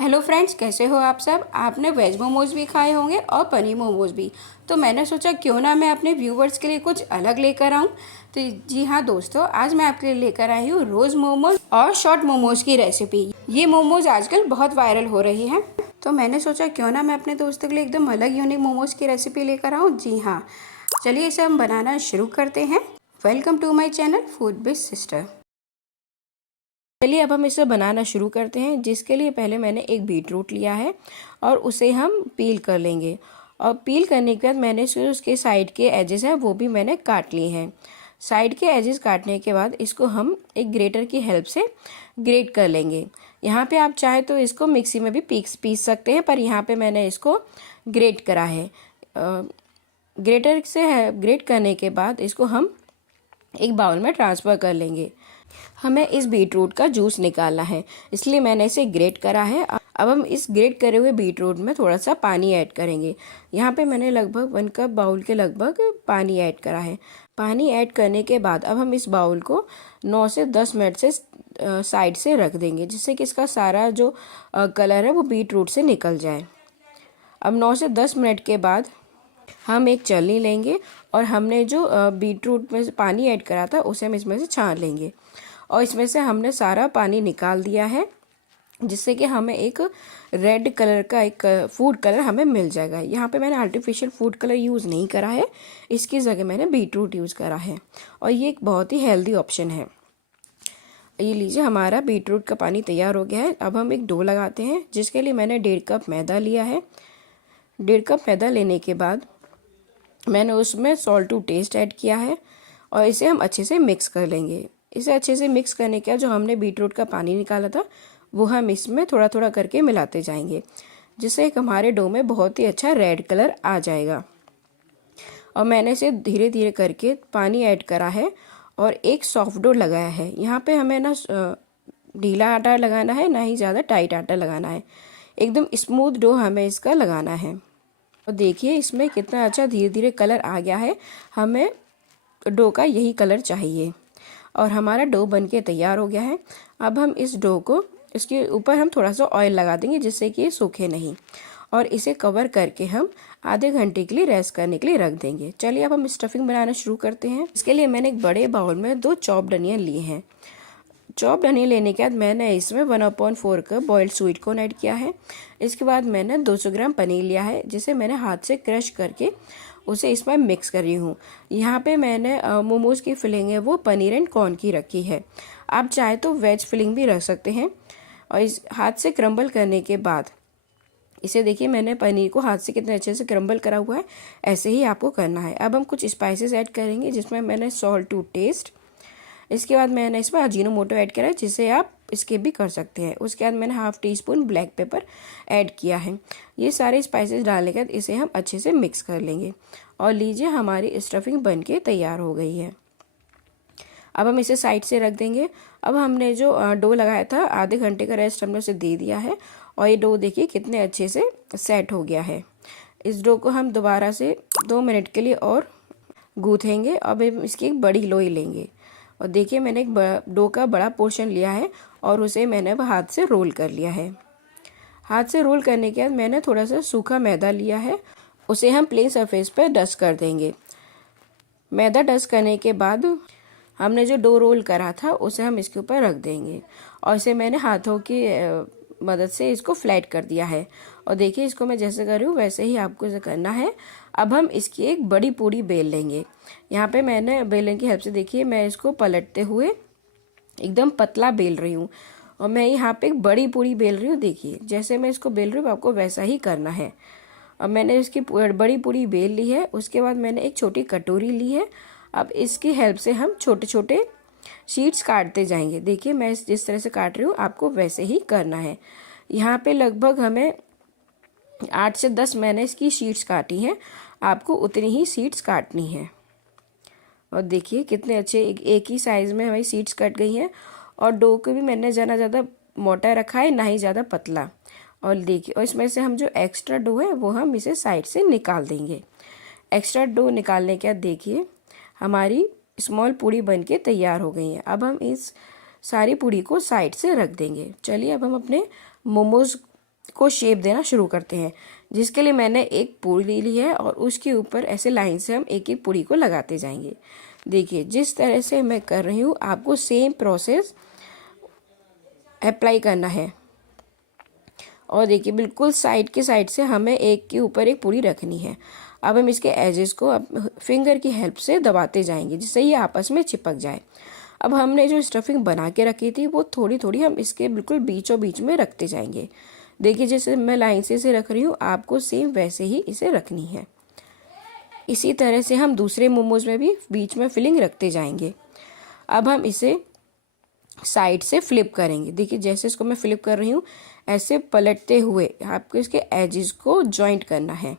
Hello friends, कैसे हो आप सब। आपने वेज मोमोज भी खाए होंगे और पनीर मोमोज भी। तो मैंने सोचा क्यों ना मैं अपने व्यूवर्स के लिए कुछ अलग लेकर आऊं। तो जी हाँ दोस्तों, आज मैं आपके लिए लेकर आई हूँ रोज़ मोमोज और शॉर्ट मोमोज की रेसिपी। ये मोमोज आजकल बहुत वायरल हो रही हैं, तो मैंने सोचा क्यों ना मैं अपने दोस्तों के लिए एकदम अलग यूनिक मोमोज की रेसिपी लेकर आऊँ। जी हाँ, चलिए इसे हम बनाना शुरू करते हैं। Welcome to my channel food with sister. चलिए अब हम इसे बनाना शुरू करते हैं। जिसके लिए पहले मैंने एक बीट रूट लिया है और उसे हम पील कर लेंगे। और पील करने के बाद मैंने उसके साइड के एजेस हैं वो भी मैंने काट लिए हैं। साइड के एजेस काटने के बाद इसको हम एक ग्रेटर की हेल्प से ग्रेट कर लेंगे। यहाँ पे आप चाहे तो इसको मिक्सी में भी पीस सकते हैं, पर यहाँ पे मैंने इसको ग्रेट करा है। ग्रेटर से ग्रेट करने के बाद इसको हम एक बाउल में ट्रांसफ़र कर लेंगे। हमें इस बीट रूट का जूस निकालना है, इसलिए मैंने इसे ग्रेट करा है। अब हम इस ग्रेट करे हुए बीट रूट में थोड़ा सा पानी ऐड करेंगे। यहाँ पे मैंने लगभग 1 कप बाउल के लगभग पानी ऐड करा है। पानी ऐड करने के बाद अब हम इस बाउल को 9 से 10 मिनट से साइड से रख देंगे, जिससे कि इसका सारा जो कलर है वो बीट रूट से निकल जाए। अब 9 से 10 मिनट के बाद हम एक छलनी लेंगे और हमने जो बीट रूट में पानी ऐड करा था उसे हम इसमें से छान लेंगे। और इसमें से हमने सारा पानी निकाल दिया है, जिससे कि हमें एक रेड कलर का एक फूड कलर हमें मिल जाएगा। यहाँ पे मैंने आर्टिफिशियल फूड कलर यूज़ नहीं करा है, इसकी जगह मैंने बीट रूट यूज़ करा है और ये एक बहुत ही हेल्दी ऑप्शन है। ये लीजिए, हमारा बीट रूट का पानी तैयार हो गया है। अब हम एक डो लगाते हैं, जिसके लिए मैंने 1.5 कप मैदा लिया है। 1.5 कप मैदा लेने के बाद मैंने उसमें सॉल्ट टू टेस्ट ऐड किया है और इसे हम अच्छे से मिक्स कर लेंगे। इसे अच्छे से मिक्स करने के बाद जो हमने बीट रूट का पानी निकाला था वो हम इसमें थोड़ा थोड़ा करके मिलाते जाएंगे, जिससे एक हमारे डो में बहुत ही अच्छा रेड कलर आ जाएगा। और मैंने इसे धीरे धीरे करके पानी ऐड करा है और एक सॉफ्ट डो लगाया है। यहाँ पे हमें ना ढीला आटा लगाना है, ना ही ज़्यादा टाइट आटा लगाना है। एकदम स्मूथ डो हमें इसका लगाना है। और देखिए इसमें कितना अच्छा धीरे धीरे कलर आ गया है। हमें डो का यही कलर चाहिए और हमारा डो बनके तैयार हो गया है। अब हम इस डो को, इसके ऊपर हम थोड़ा सा ऑयल लगा देंगे, जिससे कि ये सूखे नहीं, और इसे कवर करके हम आधे घंटे के लिए रेस्ट करने के लिए रख देंगे। चलिए अब हम स्टफिंग बनाना शुरू करते हैं। इसके लिए मैंने एक बड़े बाउल में 2 चॉप्ड अनियन लिए हैं। चॉप्ड अनियन लेने के बाद मैंने इसमें 1/4 cup boiled sweet corn add किया है। इसके बाद मैंने 200 ग्राम पनीर लिया है, जिसे मैंने हाथ से क्रश करके उसे इसमें मिक्स कर रही हूँ। यहाँ पे मैंने मोमोज की फिलिंग है वो पनीर एंड कॉर्न की रखी है। आप चाहे तो वेज फिलिंग भी रख सकते हैं। और इस हाथ से क्रम्बल करने के बाद इसे देखिए, मैंने पनीर को हाथ से कितने अच्छे से क्रम्बल करा हुआ है, ऐसे ही आपको करना है। अब हम कुछ स्पाइसेस ऐड करेंगे, जिसमें मैंने सॉल्ट टू टेस्ट, इसके बाद मैंने इसमें अजीनोमोटो ऐड करा है, जिसे आप स्किप भी कर सकते हैं। उसके बाद मैंने ½ टीस्पून ब्लैक पेपर ऐड किया है। ये सारे स्पाइसेस डालने के बाद इसे हम अच्छे से मिक्स कर लेंगे। और लीजिए, हमारी स्टफिंग बनके तैयार हो गई है। अब हम इसे साइड से रख देंगे। अब हमने जो डो लगाया था, आधे घंटे का रेस्ट हमने उसे दे दिया है और ये डो देखिए कितने अच्छे से सेट हो गया है। इस डो को हम दोबारा से 2 मिनट के लिए और गूँथेंगे। अब इसकी एक बड़ी लोई लेंगे और देखिए, मैंने एक डो का बड़ा पोर्शन लिया है और उसे मैंने हाथ से रोल कर लिया है। हाथ से रोल करने के बाद मैंने थोड़ा सा सूखा मैदा लिया है, उसे हम प्लेन सरफेस पर डस्ट कर देंगे। मैदा डस्ट करने के बाद हमने जो डो रोल करा था उसे हम इसके ऊपर रख देंगे और इसे मैंने हाथों की मदद से इसको फ्लैट कर दिया है। और देखिए, इसको मैं जैसे कर रही हूँ वैसे ही आपको इसे करना है। अब हम इसकी एक बड़ी पूरी बेल लेंगे। यहाँ पे मैंने बेलन की हेल्प से देखिए मैं इसको पलटते हुए एकदम पतला बेल रही हूँ और मैं यहाँ पे एक बड़ी पूरी बेल रही हूँ। देखिए, जैसे मैं इसको बेल रही हूँ आपको वैसा ही करना है। अब मैंने इसकी बड़ी पूरी बेल ली है। उसके बाद मैंने एक छोटी कटोरी ली है। अब इसकी हेल्प से हम छोटे छोटे शीट्स काटते जाएंगे। देखिए, मैं जिस तरह से काट रही हूँ आपको वैसे ही करना है। यहाँ पे लगभग हमें 8 से 10 मैंने इसकी शीट्स काटी हैं, आपको उतनी ही शीट्स काटनी है। और देखिए कितने अच्छे एक ही साइज़ में हमारी शीट्स कट गई हैं। और डो को भी मैंने ज़्यादा मोटा रखा है, ना ही ज़्यादा पतला। और देखिए, और इसमें से हम जो एक्स्ट्रा डो है वो हम इसे साइड से निकाल देंगे। एक्स्ट्रा डो निकालने के बाद देखिए हमारी स्मॉल पूड़ी बनके तैयार हो गई है। अब हम इस सारी पूड़ी को साइड से रख देंगे। चलिए अब हम अपने मोमोज को शेप देना शुरू करते हैं, जिसके लिए मैंने एक पूरी ली है और उसके ऊपर ऐसे लाइन से हम एक एक पूरी को लगाते जाएंगे। देखिए जिस तरह से मैं कर रही हूँ आपको सेम प्रोसेस अप्लाई करना है। और देखिए बिल्कुल साइड के साइड से हमें एक के ऊपर एक पूरी रखनी है। अब हम इसके एजेस को फिंगर की हेल्प से दबाते जाएंगे जिससे ये आपस में चिपक जाए। अब हमने जो स्टफिंग बना के रखी थी वो थोड़ी थोड़ी हम इसके बिल्कुल बीचों बीच में रखते जाएंगे। देखिए जैसे मैं लाइन से इसे रख रही हूँ आपको सेम वैसे ही इसे रखनी है। इसी तरह से हम दूसरे मोमोज में भी बीच में फिलिंग रखते जाएंगे। अब हम इसे साइड से फ्लिप करेंगे। देखिए जैसे इसको मैं फ्लिप कर रही हूँ ऐसे पलटते हुए आपको इसके एजेस को जॉइंट करना है।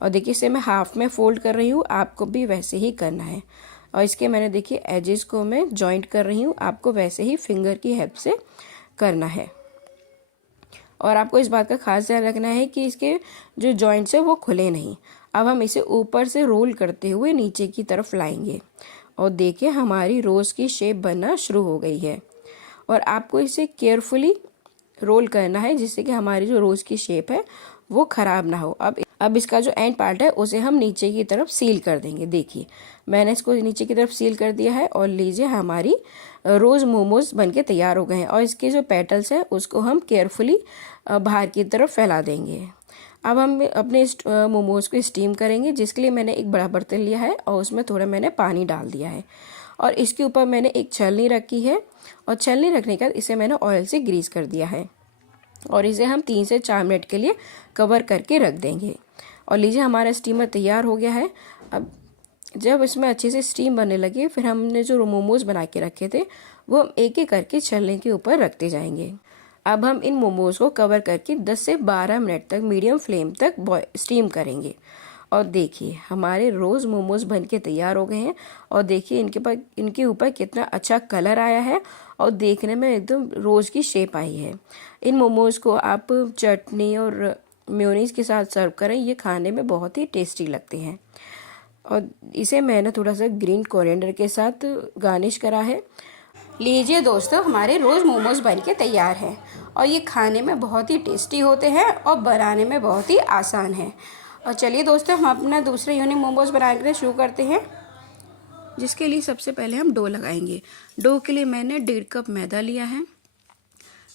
और देखिए इसे मैं हाफ में फोल्ड कर रही हूँ, आपको भी वैसे ही करना है। और इसके मैंने देखिए एजेस को मैं जॉइंट कर रही हूँ, आपको वैसे ही फिंगर की हेल्प से करना है। और आपको इस बात का खास ध्यान रखना है कि इसके जो जॉइंट्स है वो खुले नहीं। अब हम इसे ऊपर से रोल करते हुए नीचे की तरफ लाएंगे और देखिए हमारी रोज़ की शेप बनना शुरू हो गई है। और आपको इसे केयरफुली रोल करना है जिससे कि हमारी जो रोज़ की शेप है वो ख़राब ना हो। अब इसका जो एंड पार्ट है उसे हम नीचे की तरफ सील कर देंगे। देखिए मैंने इसको नीचे की तरफ सील कर दिया है और लीजिए हमारी रोज़ मोमोज बनके तैयार हो गए हैं। और इसके जो पेटल्स हैं उसको हम केयरफुली बाहर की तरफ फैला देंगे। अब हम अपने मोमोज को स्टीम करेंगे जिसके लिए मैंने एक बड़ा बर्तन लिया है और उसमें थोड़ा मैंने पानी डाल दिया है और इसके ऊपर मैंने एक छलनी रखी है और छलनी रखने के बाद इसे मैंने ऑयल से ग्रीस कर दिया है और इसे हम 3 से 4 मिनट के लिए कवर करके रख देंगे। और लीजिए हमारा स्टीमर तैयार हो गया है। अब जब इसमें अच्छे से स्टीम बनने लगे फिर हमने जो मोमोज बना के रखे थे वो हम एक एक करके छलनी के ऊपर रखते जाएंगे। अब हम इन मोमोज को कवर करके 10 से 12 मिनट तक मीडियम फ्लेम तक स्टीम करेंगे। और देखिए हमारे रोज़ मोमोज बनके तैयार हो गए हैं और देखिए इनके ऊपर कितना अच्छा कलर आया है और देखने में एकदम रोज़ की शेप आई है। इन मोमोज को आप चटनी और मेयोनीज़ के साथ सर्व करें, ये खाने में बहुत ही टेस्टी लगते हैं। और इसे मैंने थोड़ा सा ग्रीन कोरिएंडर के साथ गार्निश करा है। लीजिए दोस्तों हमारे रोज़ मोमोज बनके तैयार हैं और ये खाने में बहुत ही टेस्टी होते हैं और बनाने में बहुत ही आसान है। और चलिए दोस्तों हम अपना दूसरे यूनिक मोमोज बनाने शुरू करते हैं, जिसके लिए सबसे पहले हम डो लगाएंगे। डो के लिए मैंने 1.5 कप मैदा लिया है।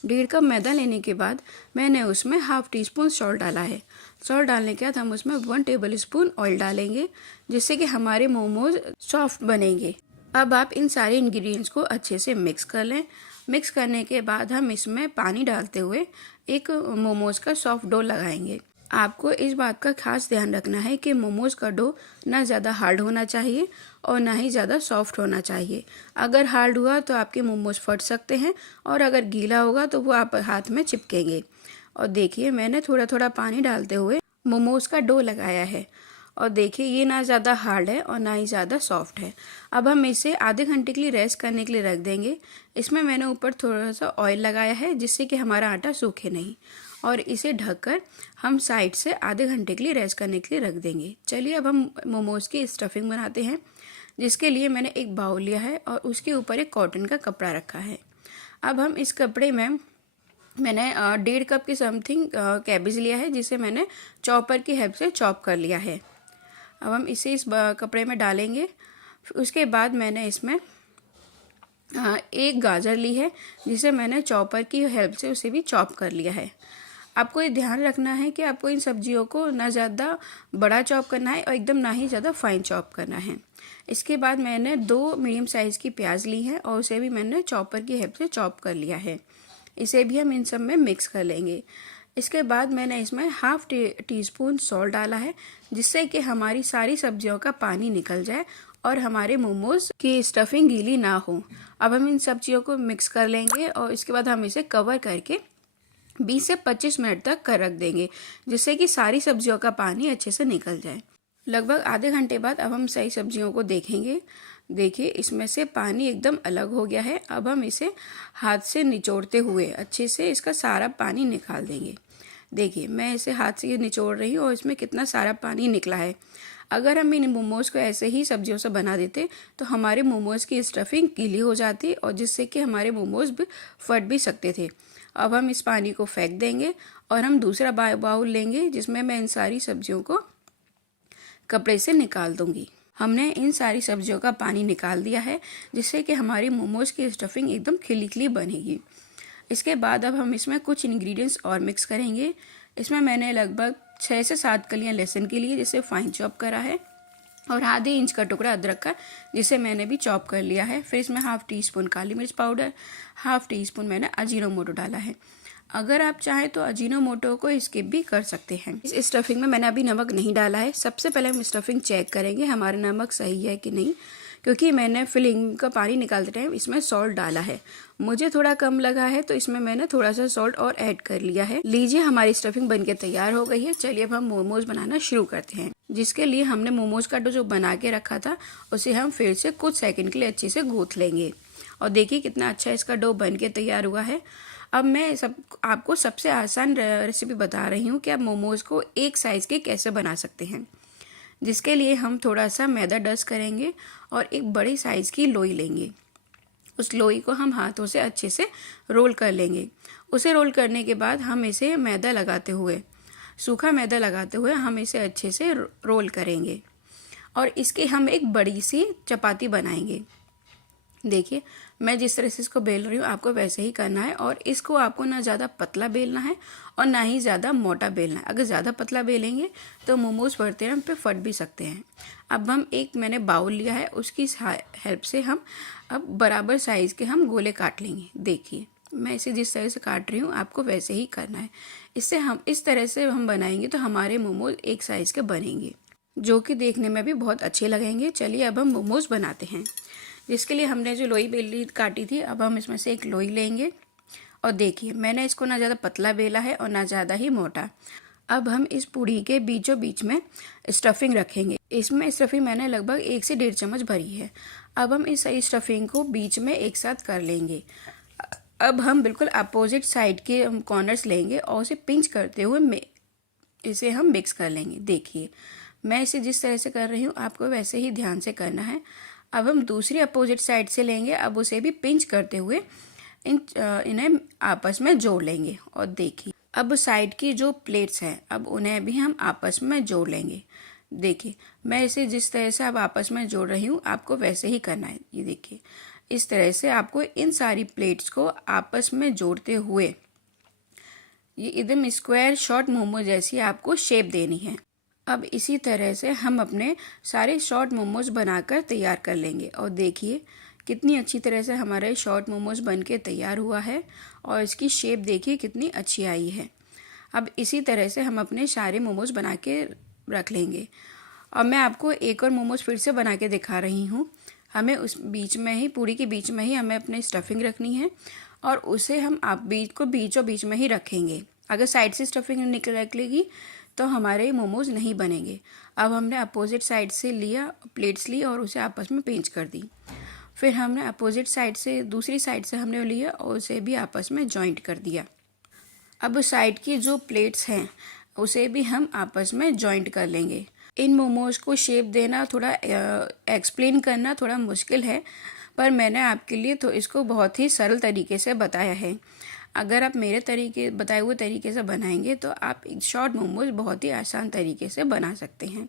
1.5 कप मैदा लेने के बाद मैंने उसमें हाफ टी स्पून सॉल्ट डाला है। सॉल्ट डालने के बाद हम उसमें 1 टेबल स्पून ऑयल डालेंगे जिससे कि हमारे मोमोज सॉफ्ट बनेंगे। अब आप इन सारे इंग्रेडिएंट्स को अच्छे से मिक्स कर लें। मिक्स करने के बाद हम इसमें पानी डालते हुए एक मोमोज का सॉफ्ट डो लगाएंगे। आपको इस बात का खास ध्यान रखना है कि मोमोज का डो ना ज़्यादा हार्ड होना चाहिए और ना ही ज़्यादा सॉफ्ट होना चाहिए। अगर हार्ड हुआ तो आपके मोमोज फट सकते हैं और अगर गीला होगा तो वो आप हाथ में चिपकेंगे। और देखिए मैंने थोड़ा थोड़ा पानी डालते हुए मोमोज का डो लगाया है और देखिए ये ना ज़्यादा हार्ड है और ना ही ज़्यादा सॉफ्ट है। अब हम इसे आधे घंटे के लिए रेस्ट करने के लिए रख देंगे। इसमें मैंने ऊपर थोड़ा सा ऑयल लगाया है जिससे कि हमारा आटा सूखे नहीं और इसे ढककर हम साइड से आधे घंटे के लिए रेस्ट करने के लिए रख देंगे। चलिए अब हम मोमोज़ की स्टफिंग बनाते हैं, जिसके लिए मैंने एक बाउल लिया है और उसके ऊपर एक कॉटन का कपड़ा रखा है। अब हम इस कपड़े में मैंने 1.5 कप के समथिंग कैबेज लिया है जिसे मैंने चॉपर की हेल्प से चॉप कर लिया है। अब हम इसे इस कपड़े में डालेंगे। उसके बाद मैंने इसमें एक गाजर ली है जिसे मैंने चॉपर की हेल्प से उसे भी चॉप कर लिया है। आपको ये ध्यान रखना है कि आपको इन सब्जियों को ना ज़्यादा बड़ा चॉप करना है और एकदम ना ही ज़्यादा फाइन चॉप करना है। इसके बाद मैंने 2 मीडियम साइज़ की प्याज ली है और उसे भी मैंने चॉपर की हेल्प से चॉप कर लिया है। इसे भी हम इन सब में मिक्स कर लेंगे। इसके बाद मैंने इसमें हाफ टी स्पून सॉल्ट डाला है जिससे कि हमारी सारी सब्जियों का पानी निकल जाए और हमारे मोमोज की स्टफिंग गीली ना हो। अब हम इन सब्जियों को मिक्स कर लेंगे और इसके बाद हम इसे कवर करके 20 से 25 मिनट तक कर रख देंगे जिससे कि सारी सब्जियों का पानी अच्छे से निकल जाए। लगभग आधे घंटे बाद अब हम सही सब्जियों को देखेंगे। देखिए इसमें से पानी एकदम अलग हो गया है। अब हम इसे हाथ से निचोड़ते हुए अच्छे से इसका सारा पानी निकाल देंगे। देखिए मैं इसे हाथ से निचोड़ रही हूँ और इसमें कितना सारा पानी निकला है। अगर हम इन मोमोज़ को ऐसे ही सब्जियों से बना देते तो हमारे मोमोज़ की स्टफिंग गीली हो जाती और जिससे कि हमारे मोमोज़ भी फट भी सकते थे। अब हम इस पानी को फेंक देंगे और हम दूसरा बाउल लेंगे जिसमें मैं इन सारी सब्जियों को कपड़े से निकाल दूंगी। हमने इन सारी सब्जियों का पानी निकाल दिया है जिससे कि हमारी मोमोज की स्टफिंग एकदम खिली खिली बनेगी। इसके बाद अब हम इसमें कुछ इंग्रेडिएंट्स और मिक्स करेंगे। इसमें मैंने लगभग 6 से 7 कलियां लहसुन के लिए जिसे फाइन चॉप करा है और आधे इंच का टुकड़ा अदरक का जिसे मैंने भी चॉप कर लिया है। फिर इसमें हाफ टी स्पून काली मिर्च पाउडर, हाफ टी स्पून मैंने अजीनोमोटो डाला है। अगर आप चाहें तो अजीनोमोटो को स्किप भी कर सकते हैं। इस स्टफिंग में मैंने अभी नमक नहीं डाला है। सबसे पहले हम स्टफिंग चेक करेंगे हमारा नमक सही है कि नहीं, क्योंकि मैंने फिलिंग का पानी निकालते टाइम इसमें सॉल्ट डाला है। मुझे थोड़ा कम लगा है तो इसमें मैंने थोड़ा सा सॉल्ट और ऐड कर लिया है। लीजिए हमारी स्टफिंग बनके तैयार हो गई है। चलिए अब हम मोमोज बनाना शुरू करते हैं। जिसके लिए हमने मोमोज का डो जो बना के रखा था उसे हम फिर से कुछ सेकंड के लिए अच्छे से गूंथ लेंगे। और देखिए कितना अच्छा इसका डो बन के तैयार हुआ है। अब मैं आपको सबसे आसान रेसिपी बता रही हूँ कि आप मोमोज को एक साइज़ के कैसे बना सकते हैं। जिसके लिए हम थोड़ा सा मैदा डस्ट करेंगे और एक बड़ी साइज़ की लोई लेंगे। उस लोई को हम हाथों से अच्छे से रोल कर लेंगे। उसे रोल करने के बाद हम इसे मैदा लगाते हुए, सूखा मैदा लगाते हुए हम इसे अच्छे से रोल करेंगे और इसकी हम एक बड़ी सी चपाती बनाएंगे। देखिए मैं जिस तरह से इसको बेल रही हूँ आपको वैसे ही करना है और इसको आपको ना ज़्यादा पतला बेलना है और ना ही ज़्यादा मोटा बेलना है। अगर ज़्यादा पतला बेलेंगे तो मोमोज पड़ते हैं पे फट भी सकते हैं। अब हम मैंने बाउल लिया है, उसकी हेल्प से हम अब बराबर साइज़ के हम गोले काट लेंगे। देखिए मैं इसे जिस तरह से काट रही हूँ आपको वैसे ही करना है। इससे हम इस तरह से हम बनाएंगे तो हमारे मोमोज एक साइज़ के बनेंगे जो कि देखने में भी बहुत अच्छे लगेंगे। चलिए अब हम मोमोज बनाते हैं। जिसके लिए हमने जो लोई बेली काटी थी अब हम इसमें से एक लोई लेंगे और देखिए मैंने इसको ना ज़्यादा पतला बेला है और ना ज़्यादा ही मोटा। अब हम इस पूड़ी के बीचों बीच में स्टफिंग रखेंगे। इसमें स्टफिंग मैंने लगभग 1 से 1.5 चम्मच भरी है। अब हम इस स्टफिंग को बीच में एक साथ कर लेंगे। अब हम बिल्कुल अपोजिट साइड के कॉर्नर्स लेंगे और उसे पिंच करते हुए इसे हम मिक्स कर लेंगे। देखिए मैं इसे जिस तरह से कर रही हूँ आपको वैसे ही ध्यान से करना है। अब हम दूसरी अपोजिट साइड से लेंगे। अब उसे भी पिंच करते हुए इन्हें आपस में जोड़ लेंगे और देखिए अब साइड की जो प्लेट्स हैं अब उन्हें भी हम आपस में जोड़ लेंगे। देखिए मैं इसे जिस तरह से अब आपस में जोड़ रही हूँ आपको वैसे ही करना है। ये देखिए इस तरह से आपको इन सारी प्लेट्स को आपस में जोड़ते हुए ये एकदम स्क्वायर शॉर्ट मोमो जैसी आपको शेप देनी है। अब इसी तरह से हम अपने सारे शॉर्ट मोमोज बनाकर तैयार कर लेंगे और देखिए कितनी अच्छी तरह से हमारे शॉर्ट मोमोज बनके तैयार हुआ है और इसकी शेप देखिए कितनी अच्छी आई है। अब इसी तरह से हम अपने सारे मोमोज बना के रख लेंगे और मैं आपको एक और मोमोज फिर से बना के दिखा रही हूँ। हमें उस बीच में ही पूरी के बीच में ही हमें अपने स्टफिंग रखनी है और उसे हम बीचों बीच में ही रखेंगे। अगर साइड से स्टफिंग निकलेगी तो हमारे मोमोज नहीं बनेंगे। अब हमने अपोजिट साइड से लिया, प्लेट्स ली और उसे आपस में पेंच कर दी। फिर हमने अपोजिट साइड से दूसरी साइड से हमने लिया और उसे भी आपस में जॉइंट कर दिया। अब साइड की जो प्लेट्स हैं उसे भी हम आपस में जॉइंट कर लेंगे। इन मोमोज को शेप देना थोड़ा एक्सप्लेन करना थोड़ा मुश्किल है पर मैंने आपके लिए तो इसको बहुत ही सरल तरीके से बताया है। अगर आप मेरे बताए हुए तरीके से बनाएंगे तो आप शॉर्ट मोमोज बहुत ही आसान तरीके से बना सकते हैं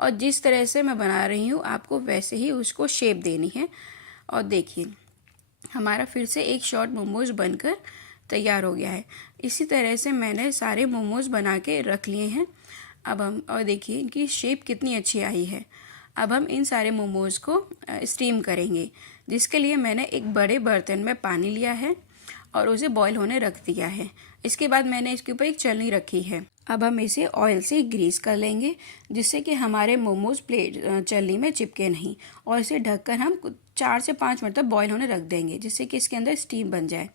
और जिस तरह से मैं बना रही हूँ आपको वैसे ही उसको शेप देनी है। और देखिए हमारा फिर से एक शॉर्ट मोमोज बनकर तैयार हो गया है। इसी तरह से मैंने सारे मोमोज बना के रख लिए हैं। अब हम और देखिए इनकी शेप कितनी अच्छी आई है। अब हम इन सारे मोमोज को स्टीम करेंगे जिसके लिए मैंने एक बड़े बर्तन में पानी लिया है और उसे बॉईल होने रख दिया है। इसके बाद मैंने इसके ऊपर एक छलनी रखी है। अब हम इसे ऑयल से ग्रीस कर लेंगे जिससे कि हमारे मोमोज प्लेट छलनी में चिपके नहीं और इसे ढककर हम 4 से 5 मिनट तक बॉईल होने रख देंगे जिससे कि इसके अंदर स्टीम बन जाए।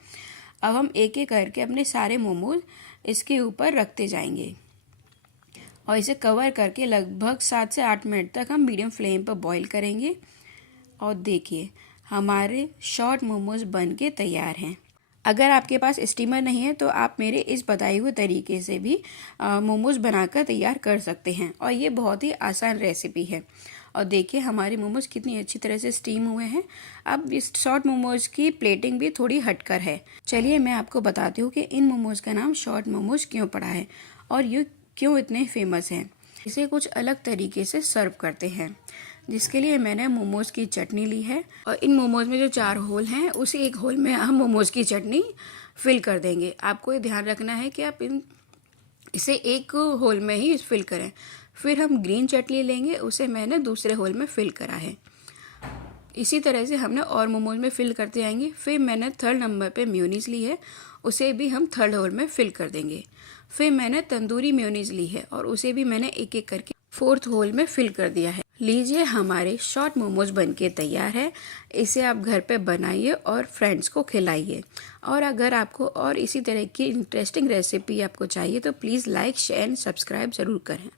अब हम एक एक करके अपने सारे मोमोज इसके ऊपर रखते जाएंगे और इसे कवर करके लगभग 7 से 8 मिनट तक हम मीडियम फ्लेम पर बॉईल करेंगे। और देखिए हमारे शॉर्ट मोमोज बन के तैयार हैं। अगर आपके पास स्टीमर नहीं है तो आप मेरे इस बताए हुए तरीके से भी मोमोज बनाकर तैयार कर सकते हैं और ये बहुत ही आसान रेसिपी है और देखिए हमारे मोमोज कितनी अच्छी तरह से स्टीम हुए हैं। अब इस शॉर्ट मोमोज की प्लेटिंग भी थोड़ी हटकर है। चलिए मैं आपको बताती हूँ कि इन मोमोज का नाम शॉर्ट मोमोज क्यों पड़ा है और ये क्यों इतने फेमस हैं। इसे कुछ अलग तरीके से सर्व करते हैं, जिसके लिए मैंने मोमोज की चटनी ली है और इन मोमोज में जो 4 होल हैं उसी एक होल में हम मोमोज की चटनी फिल कर देंगे। आपको ये ध्यान रखना है कि आप इसे एक होल में ही फिल करें। फिर हम ग्रीन चटनी लेंगे, उसे मैंने दूसरे होल में फिल करा है। इसी तरह से हमने और मोमोज में फिल करते जाएंगे। फिर मैंने 3rd नंबर पे मेयोनीज ली है, उसे भी हम 3rd होल में फिल कर देंगे। फिर मैंने तंदूरी मेयोनीज ली है और उसे भी मैंने एक एक करके 4th होल में फिल कर दिया है। लीजिए हमारे शॉर्ट मोमोज बनके तैयार है। इसे आप घर पे बनाइए और फ्रेंड्स को खिलाइए। और अगर आपको और इसी तरह की इंटरेस्टिंग रेसिपी आपको चाहिए तो please like, share and subscribe ज़रूर करें।